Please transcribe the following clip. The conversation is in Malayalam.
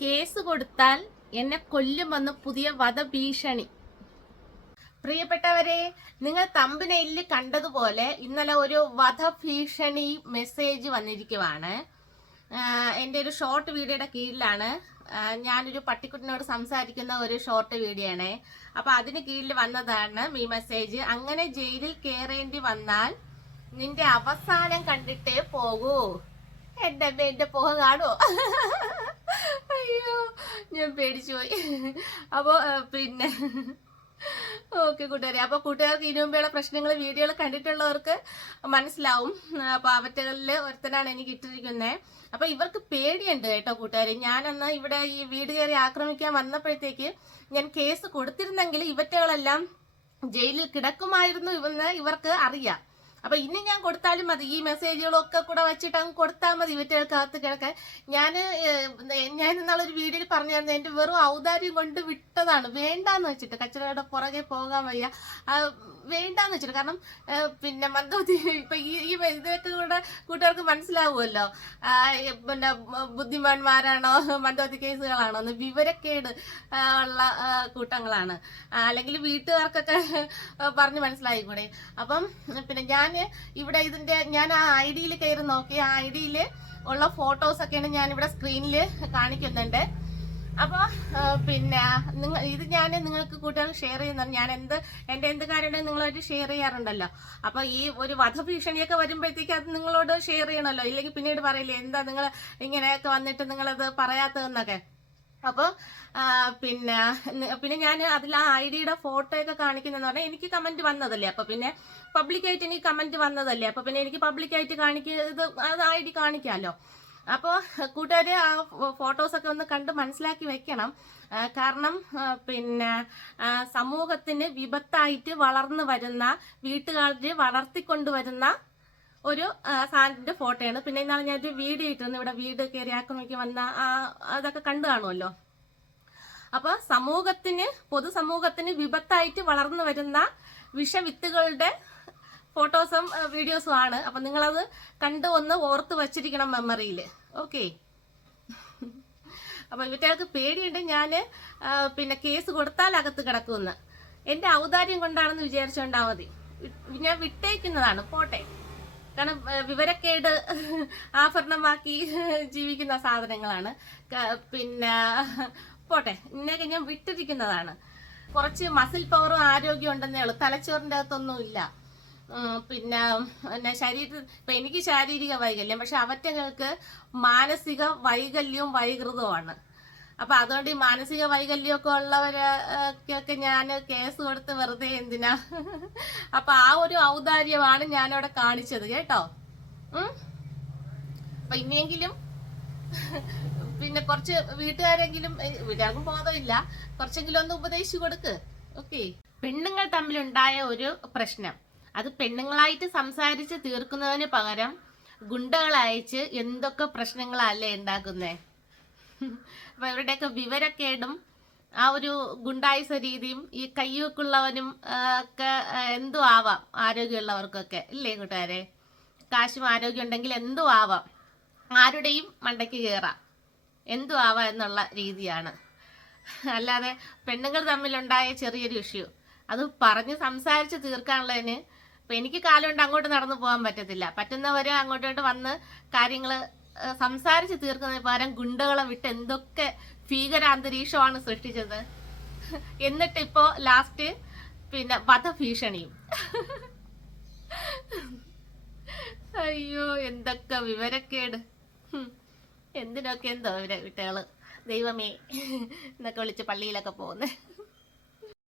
കേസ് കൊടുത്താൽ എന്നെ കൊല്ലുമെന്ന് പുതിയ വധഭീഷണി. പ്രിയപ്പെട്ടവരെ നിങ്ങൾ തമ്പിനെല്ലിൽ കണ്ടതുപോലെ ഇന്നലെ ഒരു വധഭീഷണി മെസ്സേജ് വന്നിരിക്കുവാണ്. എന്റെ ഒരു ഷോർട്ട് വീഡിയോയുടെ കീഴിലാണ്. ഞാനൊരു പട്ടിക്കുട്ടിനോട് സംസാരിക്കുന്ന ഒരു ഷോർട്ട് വീഡിയോ ആണ് അപ്പൊ അതിന് കീഴിൽ വന്നതാണ് ഈ മെസ്സേജ് അങ്ങനെ ജയിലിൽ കയറേണ്ടി വന്നാൽ നിന്റെ അവസാനം കണ്ടിട്ടേ പോകൂ. അമ്മ എന്റെ പോക കാണോ അയ്യോ ഞാൻ പേടിച്ചു പോയി. അപ്പോ പിന്നെ ഓക്കെ കൂട്ടുകാരെ അപ്പോൾ കൂട്ടുകാർക്ക് ഇതിനു മുമ്പെയുള്ള പ്രശ്നങ്ങൾ വീഡിയോകൾ കണ്ടിട്ടുള്ളവർക്ക് മനസ്സിലാവും. അപ്പോൾ അവറ്റകളിൽ ഒരുത്തനാണ് എനിക്ക് ഇട്ടിരിക്കുന്നത് അപ്പോൾ ഇവർക്ക് പേടിയുണ്ട് കേട്ടോ കൂട്ടുകാരെ. ഞാനന്ന് ഇവിടെ ഈ വീട് കയറി ആക്രമിക്കാൻ വന്നപ്പോഴത്തേക്ക് ഞാൻ കേസ് കൊടുത്തിരുന്നെങ്കിൽ ഇവറ്റകളെല്ലാം ജയിലിൽ കിടക്കുമായിരുന്നു ഇവന്ന് ഇവർക്ക് അറിയാം. അപ്പൊ ഇനി ഞാൻ കൊടുത്താലും മതി. ഈ മെസ്സേജുകളൊക്കെ കൂടെ വെച്ചിട്ട് അങ്ങ് കൊടുത്താൽ മതി ഇവറ്റകത്ത് കിടക്കാൻ ഞാൻ ഞാൻ ഇന്നാളൊരു വീഡിയോയിൽ പറഞ്ഞായിരുന്നു എന്റെ വെറും ഔദാര്യം കൊണ്ട് വിട്ടതാണ്. വേണ്ടാന്ന് വെച്ചിട്ട് കച്ചവടയുടെ പുറകെ പോകാൻ വയ്യ. വേണ്ടാന്ന് വെച്ചിട്ട്. കാരണം പിന്നെ മന്ദബുദ്ധി ഇപ്പൊ ഈ ഈ ഇതൊക്കെ കൂടെ കൂട്ടുകാർക്ക് മനസ്സിലാവുമല്ലോ. പിന്നെ ബുദ്ധിമാന്മാരാണോ മന്ദബുദ്ധി കേസുകളാണോ എന്ന് വിവരക്കേട് ഉള്ള കൂട്ടങ്ങളാണ്. അല്ലെങ്കിൽ വീട്ടുകാർക്കൊക്കെ പറഞ്ഞ് മനസ്സിലായിക്കൂടെ. അപ്പം പിന്നെ ഞാൻ ഇവിടെ ഇതിന്റെ ഞാൻ ആ ഐ ഡിയിൽ കയറി നോക്കി. ആ ഐ ഡിയിൽ ഉള്ള ഫോട്ടോസ് ഒക്കെയാണ് ഞാൻ ഇവിടെ സ്ക്രീനിൽ കാണിക്കുന്നുണ്ട്. അപ്പോൾ പിന്നെ നിങ്ങൾ ഇത് ഞാൻ നിങ്ങൾക്ക് കൂട്ടുകാർക്ക് ഷെയർ ചെയ്യുന്നുണ്ട് ഞാൻ എന്ത് എന്റെ എന്ത് കാര്യമുണ്ടെങ്കിൽ നിങ്ങളായിട്ട് ഷെയർ ചെയ്യാറുണ്ടല്ലോ. അപ്പോൾ ഈ ഒരു വധഭീഷണിയൊക്കെ വരുമ്പോഴത്തേക്ക് അത് നിങ്ങളോട് ഷെയർ ചെയ്യണമല്ലോ? ഇല്ലെങ്കിൽ പിന്നീട് പറയില്ലേ എന്താ നിങ്ങൾ ഇങ്ങനെയൊക്കെ വന്നിട്ട് നിങ്ങളത് പറയാത്തതെന്നൊക്കെ? അപ്പോൾ പിന്നെ പിന്നെ ഞാൻ അതിൽ ആ ഐ ഡിയുടെ ഫോട്ടോ ഒക്കെ കാണിക്കുന്നതെന്ന് പറഞ്ഞാൽ എനിക്ക് കമന്റ് വന്നതല്ലേ? അപ്പോൾ പിന്നെ പബ്ലിക്കായിട്ട് എനിക്ക് കമന്റ് വന്നതല്ലേ? അപ്പോൾ പിന്നെ എനിക്ക് പബ്ലിക്കായിട്ട് കാണിക്കുന്നത് അത് ഐ ഡി കാണിക്കാമല്ലോ അപ്പോൾ കൂട്ടുകാർ ആ ഫോട്ടോസൊക്കെ ഒന്ന് കണ്ട് മനസ്സിലാക്കി വെക്കണം. കാരണം പിന്നെ സമൂഹത്തിന് വിപത്തായിട്ട് വളർന്നു വരുന്ന വീട്ടുകാർ വളർത്തിക്കൊണ്ടുവരുന്ന ഒരു സാധനത്തിന്റെ ഫോട്ടോയാണ്. പിന്നെ ഇന്നാണ് ഞാൻ ഒരു വീഡിയോ ഇട്ടിരുന്നു. ഇവിടെ വീട് കയറി ആക്കുമ്പോഴേക്ക് വന്ന ആ അതൊക്കെ കണ്ടു കാണുമല്ലോ. അപ്പൊ സമൂഹത്തിന് പൊതുസമൂഹത്തിന് വിപത്തായിട്ട് വളർന്നു വരുന്ന വിഷവിത്തുകളുടെ ഫോട്ടോസും വീഡിയോസും ആണ്. അപ്പൊ നിങ്ങളത് കണ്ട് ഒന്ന് ഓർത്ത് വച്ചിരിക്കണം മെമ്മറിയിൽ ഓക്കെ. അപ്പൊ ഇവറ്റകൾക്ക് പേടിയുണ്ട്. ഞാൻ പിന്നെ കേസ് കൊടുത്താൽ അകത്ത് കിടക്കുമെന്ന്. എന്റെ ഔദാര്യം കൊണ്ടാണെന്ന് വിചാരിച്ചോണ്ടാ മതി. ഞാൻ വിട്ടേക്കുന്നതാണ്. പോട്ടെ. കാരണം വിവരക്കേട് ആഭരണമാക്കി ജീവിക്കുന്ന സാധനങ്ങളാണ്. പിന്നെ പോട്ടെ ഇന്നൊക്കെ ഞാൻ വിട്ടിരിക്കുന്നതാണ്. കുറച്ച് മസിൽ പവറും ആരോഗ്യം ഉണ്ടെന്നേ ഉള്ളൂ. തലച്ചോറിന്റെ അകത്തൊന്നും ഇല്ല. പിന്നെ പിന്നെ ശരീര ഇപ്പൊ എനിക്ക് ശാരീരിക വൈകല്യം പക്ഷെ അവറ്റകൾക്ക് മാനസിക വൈകല്യവും വൈകൃതവുമാണ്. അപ്പൊ അതുകൊണ്ട് ഈ മാനസിക വൈകല്യമൊക്കെ ഉള്ളവരൊക്കെ ഞാൻ കേസ് കൊടുത്ത് വെറുതെ എന്തിനാ? അപ്പൊ ആ ഒരു ഔദാര്യമാണ് ഞാനവിടെ കാണിച്ചത് കേട്ടോ. അപ്പൊ ഇനിയെങ്കിലും പിന്നെ കുറച്ച് വീട്ടുകാരെങ്കിലും വീട്ടുകാർക്കും ബോധമില്ല. കുറച്ചെങ്കിലും ഒന്ന് ഉപദേശിച്ചു കൊടുക്ക്. ഓക്കെ. പെണ്ണുങ്ങൾ തമ്മിലുണ്ടായ ഒരു പ്രശ്നം. അത് പെണ്ണുങ്ങളായിട്ട് സംസാരിച്ച് തീർക്കുന്നതിന് പകരം ഗുണ്ടകളയച്ച് എന്തൊക്കെ പ്രശ്നങ്ങളല്ലേ ഉണ്ടാക്കുന്നേ? അപ്പൊ ഇവരുടെയൊക്കെ വിവരക്കേടും ആ ഒരു ഗുണ്ടായുസ രീതിയും ഈ കയ്യൂക്കുള്ളവനും ഒക്കെ എന്തു ആവാം ആരോഗ്യമുള്ളവർക്കൊക്കെ. ഇല്ലേ കൂട്ടുകാരെ? കാശും ആരോഗ്യം ഉണ്ടെങ്കിൽ എന്തു ആവാം. ആരുടെയും മണ്ടയ്ക്ക് കയറാം എന്തു ആവാം എന്നുള്ള രീതിയാണ്. അല്ലാതെ പെണ്ണുങ്ങൾ തമ്മിലുണ്ടായ ചെറിയൊരു ഇഷ്യൂ അത് പറഞ്ഞ് സംസാരിച്ച് തീർക്കാനുള്ളതിന് ഇപ്പൊ എനിക്ക് കാലം കൊണ്ട് അങ്ങോട്ട് നടന്നു പോകാൻ പറ്റത്തില്ല. പറ്റുന്നവരെ അങ്ങോട്ടോട്ട് വന്ന് കാര്യങ്ങൾ സംസാരിച്ച് തീർക്കുന്ന പകരം ഗുണ്ടകളെ വിട്ട് എന്തൊക്കെ ഭീകരാന്തരീക്ഷമാണ് സൃഷ്ടിച്ചത്? എന്നിട്ട് ഇപ്പോ ലാസ്റ്റ് പിന്നെ വധഭീഷണിയും. അയ്യോ എന്തൊക്കെ വിവരക്കേട്. എന്തിനൊക്കെ എന്തോ ഇവരെ കുട്ടികൾ. ദൈവമേ എന്നൊക്കെ വിളിച്ച് പള്ളിയിലൊക്കെ പോകുന്നത്